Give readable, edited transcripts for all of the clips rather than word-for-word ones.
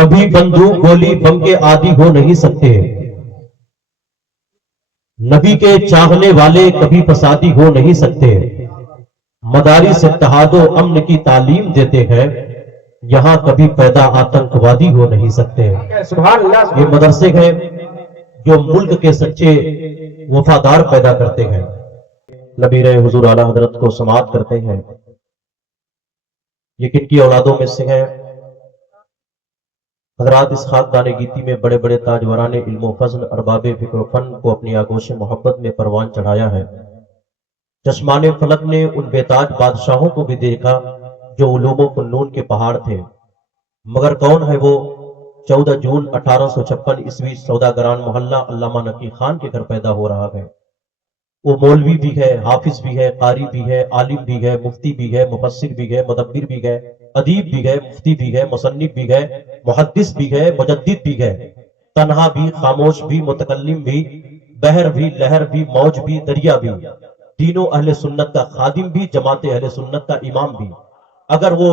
کبھی بندوق گولی بم کے عادی ہو نہیں سکتے، نبی کے چاہنے والے کبھی فسادی ہو نہیں سکتے، مدارس اتحاد و امن کی تعلیم دیتے ہیں، یہاں کبھی پیدا آتنکوادی ہو نہیں سکتے۔ سبحان اللہ۔ یہ مدرسے ہیں جو ملک کے سچے وفادار پیدا کرتے ہیں۔ نبی رہے حضور اعلیٰ حضرت کو سماعت کرتے ہیں، یہ کن کی اولادوں میں سے ہیں؟ حضرات اس خاکدان گیتی میں بڑے بڑے تاجوران علم و فضل ارباب فکر و فن کو اپنی آگوش محبت میں پروان چڑھایا ہے۔ چشمان فلک نے ان بے تاج بادشاہوں کو بھی دیکھا جو علوم و فنون کے پہاڑ تھے، مگر کون ہے وہ 14 جون 1856 عیسوی سوداگران محلہ علامہ نقی خان کے گھر پیدا ہو رہا ہے۔ وہ مولوی بھی ہے، حافظ بھی ہے، قاری بھی ہے، عالم بھی ہے، مفتی بھی ہے، مفسر بھی ہے، مدبر بھی ہے، ادیب بھی ہے، مفتی بھی ہے، مصنف بھی ہے، محدث بھی ہے، مجدد بھی ہے، تنہا بھی، خاموش بھی، متکلم بھی، بحر بھی، لہر بھی، موج بھی، دریا بھی، تینوں اہل سنت کا خادم بھی، جماعت اہل سنت کا امام بھی۔ اگر وہ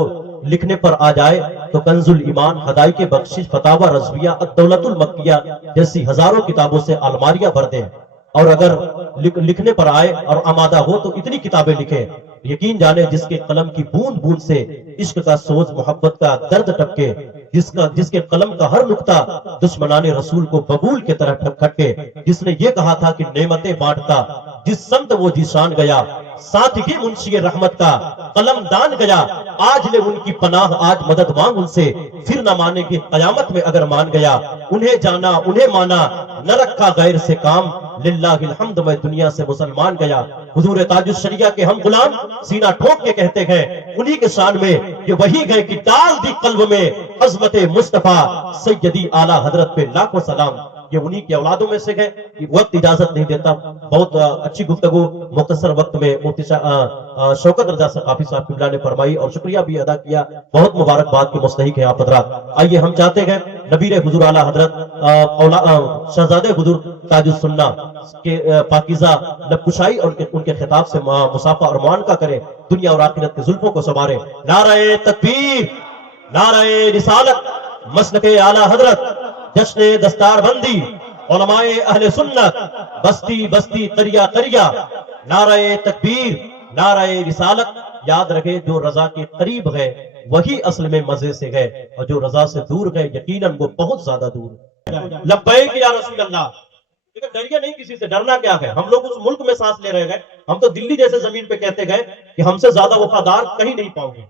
لکھنے پر آ جائے تو کنز الایمان، ہدایق بخشش، فتاوی رضویہ، الدولت المکیہ جیسی ہزاروں کتابوں سے الماریاں بھر دیں، اور اگر لکھنے پر آئے اور آمادہ ہو تو اتنی کتابیں لکھے، یقین جانے جس کے قلم کی بوند بوند سے عشق کا سوز، محبت کا درد ٹپکے، جس کے قلم کا ہر نقطہ دشمنان رسول کو ببول کے طرح کھٹکے، جس نے یہ کہا تھا کہ نعمتیں بانٹتا جس سمت وہ جیشان گیا، ساتھ ہی منشی رحمت کا قلم دان گیا، آج لے ان کی پناہ، آج مدد مانگ ان سے، پھر نہ مانے کہ قیامت میں اگر مان گیا، انہیں جانا انہیں مانا، نہ رکھا غیر سے کام، للہ الحمد میں دنیا سے مسلمان گیا۔ حضور تاج الشریعہ کے ہم غلام سینہ ٹھوک کے کہتے ہیں، انہی کے شان میں یہ وہی گئے کہ ڈال دی قلب میں عظمت مصطفیٰ، سیدی اعلیٰ حضرت پہ لاکھوں سلام۔ یہ انہی کے اولادوں میں سے گئے۔ یہ وقت اجازت نہیں دیتا، بہت اچھی گفتگو مختصر وقت میں مفتی شوکت رضا ثقافی صاحب قبلہ نے فرمائی اور شکریہ بھی ادا کیا، بہت مبارکباد کے مستحق ہیں آپ حضرات۔ آئیے ہم چاہتے ہیں نبیر حضور اعلیٰ حضرت شہزادے حضور تاج السنہ کے پاکیزہ لب کشائی اور ان کے خطاب سے مصافحہ اور معانقہ کرے، دنیا اور آخرت کے زلفوں کو سنوارے۔ نعرہ تکبیر، نعرہ رسالت، مسلک اعلیٰ حضرت، جشن دستار بندی، علماء اہل سنت، بستی بستی قریہ قریہ، نعرہ تکبیر، نعرہ رسالت۔ یاد رکھے جو رضا کے قریب ہے وہی اصل میں مزے سے ہے، اور جو رضا سے دور ہے یقیناً وہ بہت زیادہ دور ہے۔ لبیک یا رسول اللہ۔ ڈریے نہیں کسی سے، ڈرنا کیا ہے؟ ہم لوگ اس ملک میں سانس لے رہے گئے، ہم تو دلی جیسے زمین پہ کہتے گئے کہ ہم سے زیادہ وفادار کہیں نہیں پاؤ گے،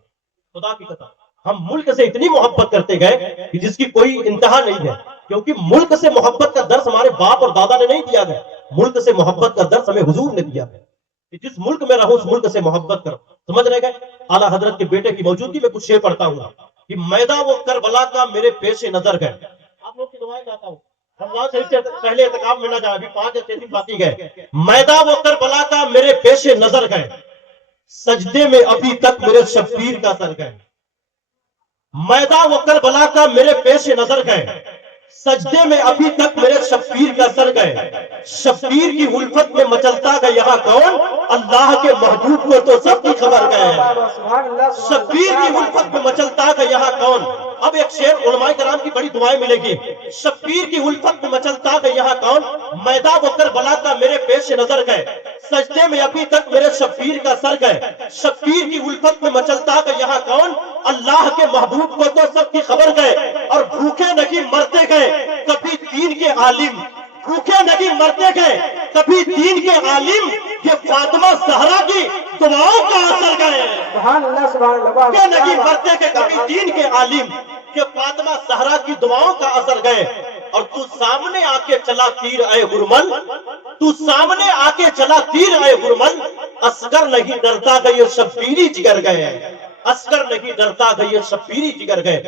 خدا کی قسم۔ ہم ملک سے اتنی محبت کرتے گئے کہ جس کی کوئی انتہا نہیں ہے، کیونکہ ملک سے محبت کا درس ہمارے باپ اور دادا نے نہیں دیا گیا، ملک سے محبت کا درس ہمیں حضور نے دیا ہے کہ جس ملک میں رہو اس ملک سے محبت کرو۔ سمجھ رہے گئے؟ اعلیٰ حضرت کے بیٹے کی موجودگی میں کچھ شعر پڑھتا ہوں کہ میداں وہ کربلا کا میرے پیش نظر گئے۔ آپ لوگ کی دعائیں چاہتا ہوں، رمضان شریف سے پہلے اعتکاف میں نہ جائیں، ابھی 5 یا 6 دن باقی گئے۔ میداں وہ کربلا کا میرے پیش نظر گئے، سجدے میں ابھی تک میرے شبیر کا سر گئے۔ میداں وہ کربلا کا میرے پیش نظر گئے، سجدے میں ابھی تک میرے شبیر کا سر گئے۔ شبیر کی الفت میں مچلتا گیا یہاں کون، اللہ کے محبوب کو تو سب کی خبر گئے۔ شبیر کی الفت میں مچلتا گیا یہاں کون۔ اب ایک شعر علماء کرام کی بڑی دعائیں ملے گی۔ شبیر کی الفت میں مچلتا گیا یہاں کون، میداں وہ کربلا کا میرے پیش نظر گئے، سجدے میں ابھی تک میرے شبیر کا سر گئے۔ شبیر کی الفت میں مچلتا گیا یہاں کون، اللہ کے محبوب کو تو سب کی خبر گئے۔ اور بھوکے نہیں مرتے گئے کبھی دین کے عالم، بھوکے نہیں مرتے گئے کبھی دین کے عالم، یہ فاطمہ زہرا کی دعاؤں کا اثر گئے۔ سبحان اللہ، سبحان اللہ۔ بھوکے نہیں مرتے گئے کبھی دین کے عالم، یہ فاطمہ زہرا کی دعاؤں کا اثر گئے۔ اور تو سامنے آ کے چلا تیر اے ہرمل، تو سامنے آ کے چلا تیر اے ہرمل، اصغر نہیں ڈرتا گئے شبیری جگر گئے، اصغر نہیں ڈرتا گئے شبیری جگر گئے۔